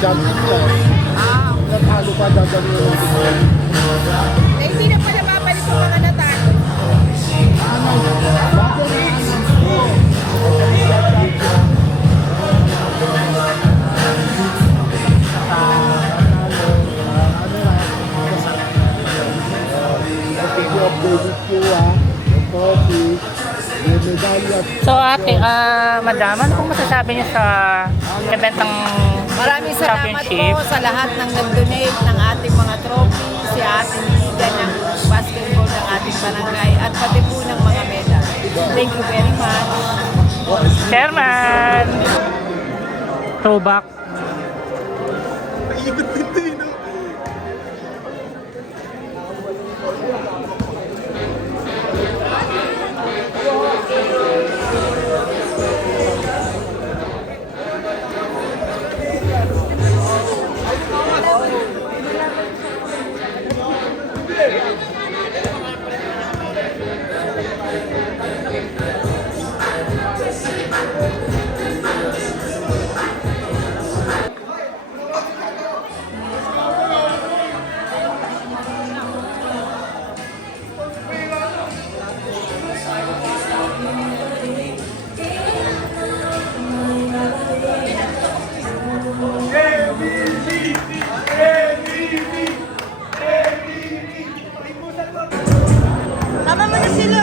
jumping lang. Natalo pa dadalo yung tingin. Na hindi na pala babalik yung mga natalo. Ano? Bago rin. So ate, madam, ano pong masasabi niyo sa event ng Maraming salamat championship? po sa lahat ng nag-donate ng ating mga trophy, si ating liga ng basketball ng ating barangay at pati po ng mga medal. Thank you very much. Chairman! Throwback. Tama mo na sila.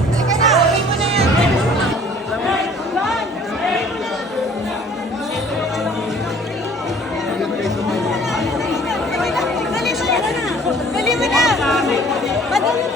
Halika na, uwi mo na yan. Dali mo na. Madali.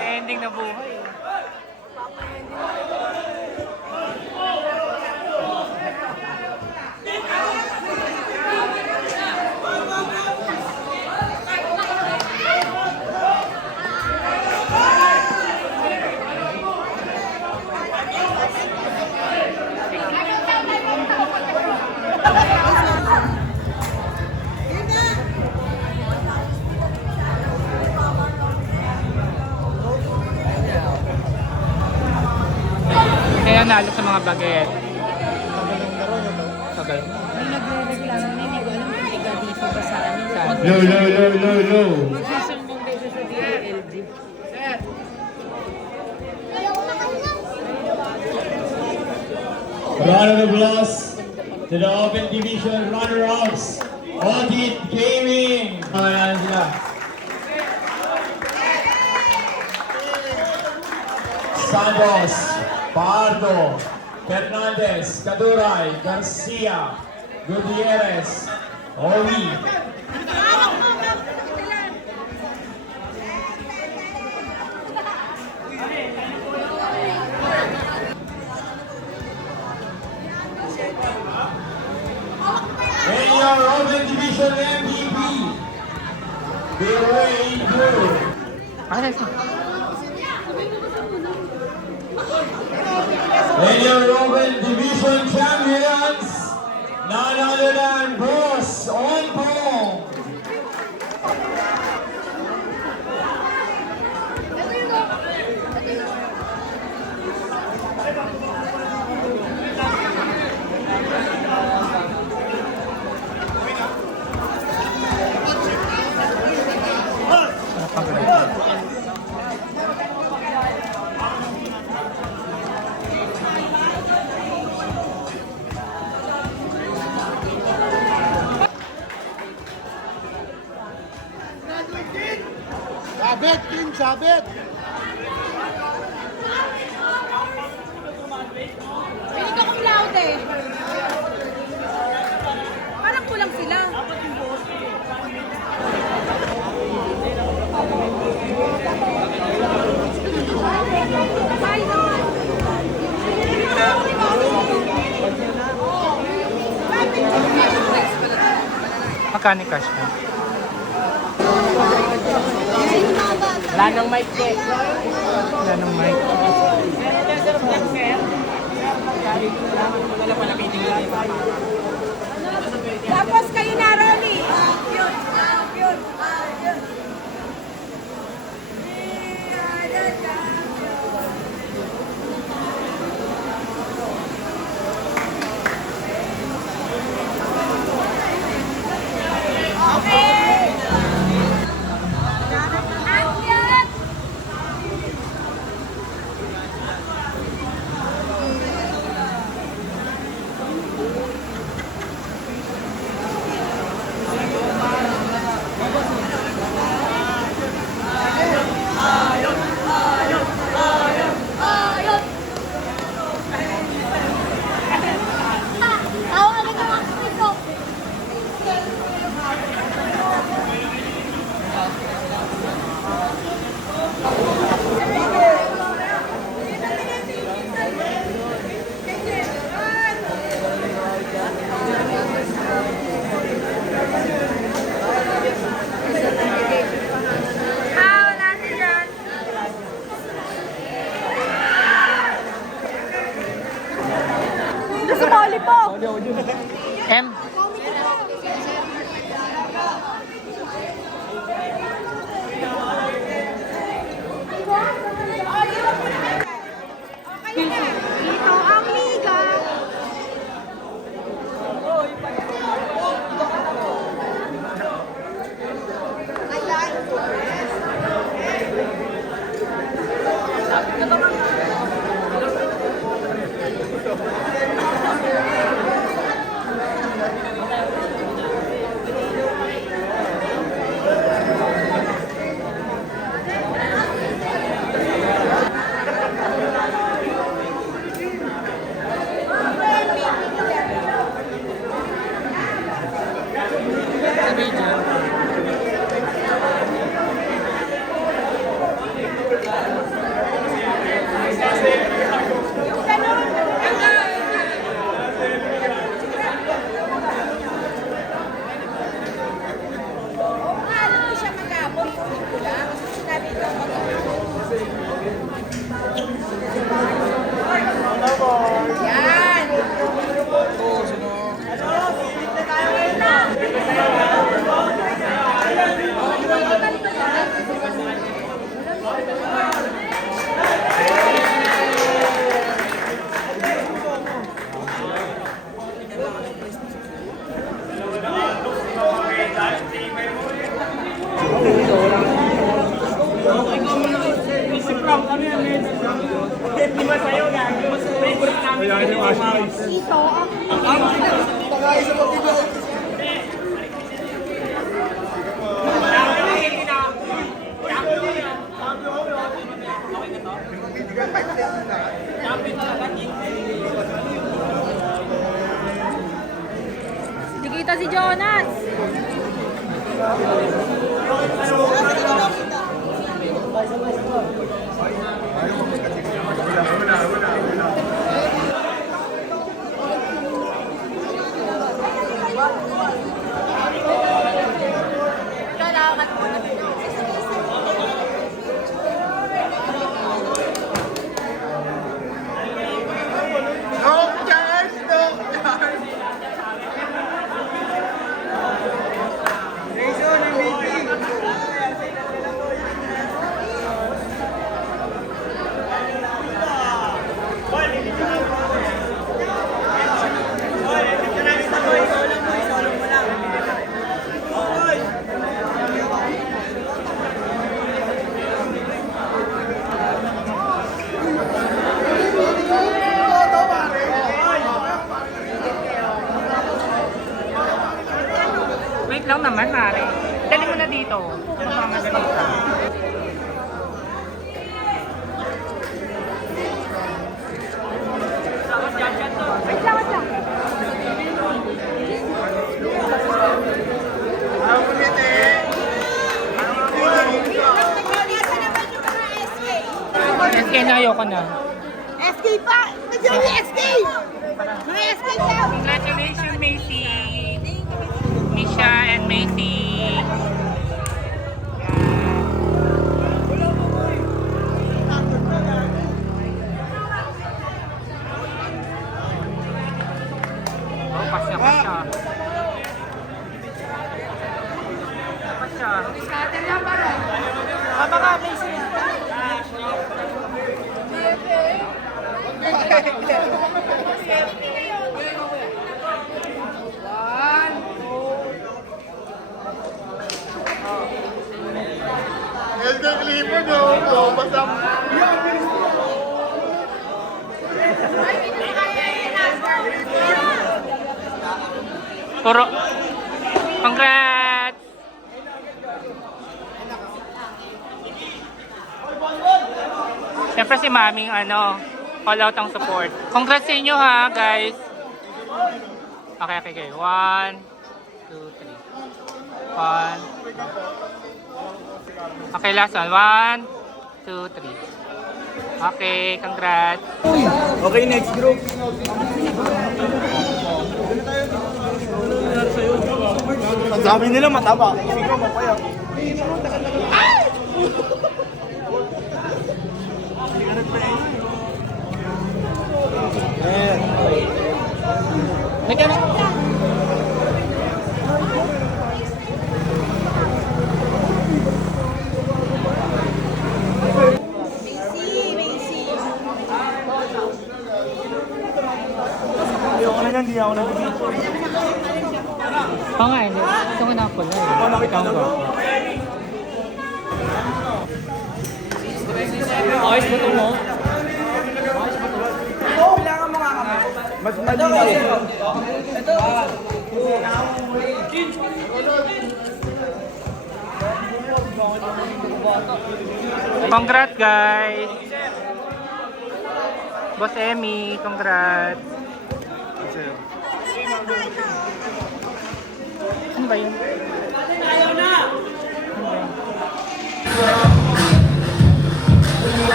Ending na buhay. Kaya nalo sa mga baget. Tagal. May nagre-reklamo na, hindi ko alam kung tiga dito ba sa amin. Low. Magsusumbong kayo sa DLG. Round of applause to the Open Division runner-ups, Audit Gaming. Ayan sila. Santos, Pardo, Fernandez, Caduray, Garcia, Gutierrez, Owi. And your Open Division MVP, Biray Blue. Ay, And your Open Division champions, none other than Boss Onpong. Sabit, King, sabit! Pili ka kung loud eh. Parang kulang sila. Magkano cash mo? Wala nang mic check. Wala nang mic. Tapos kayo na, Ronnie. Sumali po! M. Ito ang liga. Nakikita si Jonas. Wait lang naman, Mari. Dali mo na dito. Baka magalit ka. Wait lang, wait lang. SK na ayoko na. SK pa! Nandiyan yung SK! Mga SK daw! Congratulations, Macy! Misha and May. Tama ka, Macy. Edgar Clifford, no? Basta... Puro. Congrats! Siyempre si Maming all out ang support. Congrats sa inyo ha, guys. Okay. 1, 2, 3. 1. Okay, last one. 1, 2, 3. Okay, congrats. Okay, next group. Ang sabi nila mataba. Ikaw mapayag. Ayoko na yan, hindi ako nag-video. Oo nga, hindi. Ito nga nakapula. Ako nakita ko. Ayos mo ito mo? Mas malinaw. Congrats guys! Boss Emmy, congrats! Ano ba yun?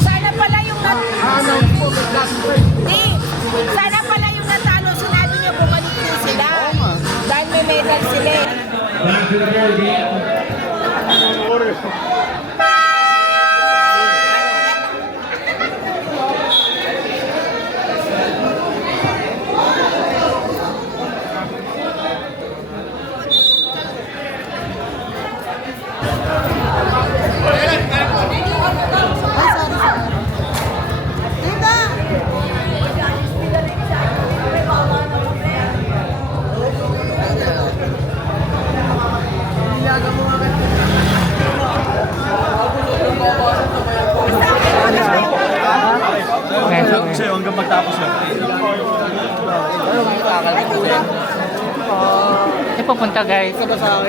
Sana pala yung sana pala yung natalo, sinabi niyo bumalik po sila. Dahil may medal sila. Back to the third game. Sa'yo hanggang magtapos yun. Saan pupunta guys? Para sa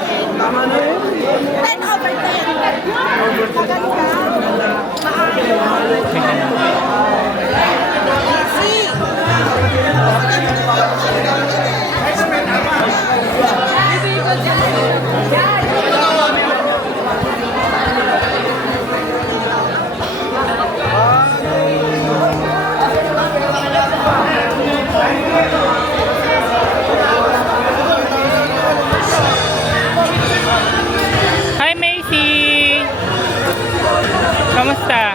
akin, 10 over 10. Hi Macy! Kamusta?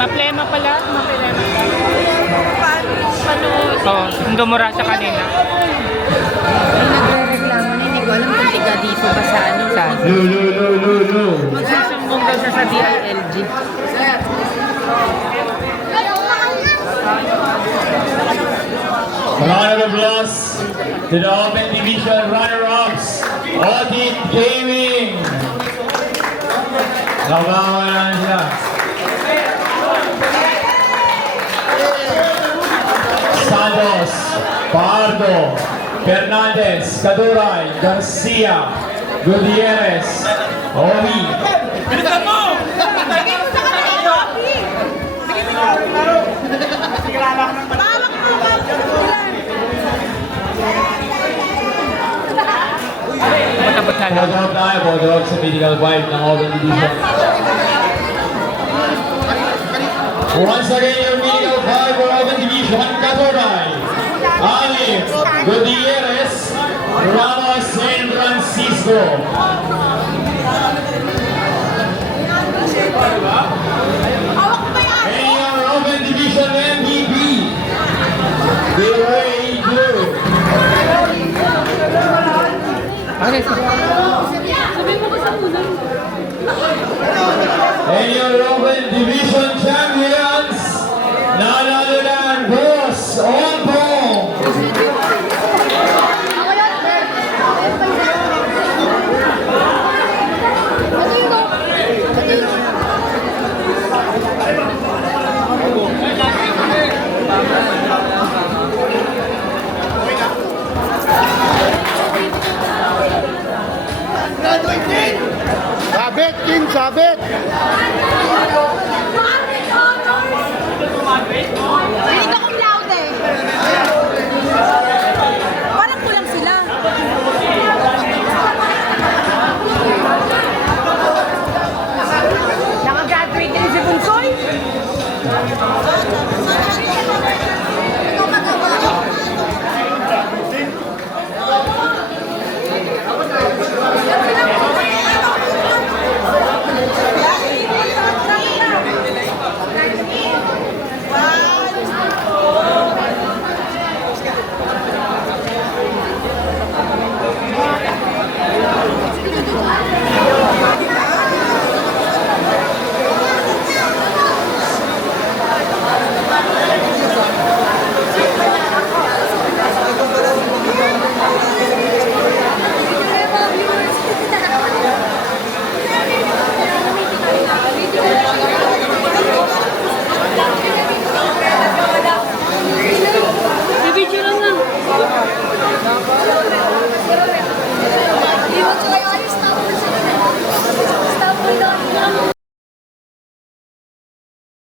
Maplema pala? Maplema Oo, yung dumura siya kanina. Ay, nagre-reklamo na, hindi ko alam kung tiga dito ba sa ano. No. Magsusumbong daw siya sa DILG. A round of applause to the Open Division runner-ups, Audit Gaming. Nakabawa na siya. Santos, Pardo, Fernandez, Caduray, Garcia, Gutierrez, Ovi. Matabot na lang. Pag-drop tayo, pag-drop sa medical vibe ng Open Division. Once again, your medical vibe for Open Division, Caduray, Alif, Gutierrez, Ramos, and Francisco. And your Open Division MVP, they weigh Okay, so. And your Open Division champions, none other than Boss Ompong. Sabit, King, sabit!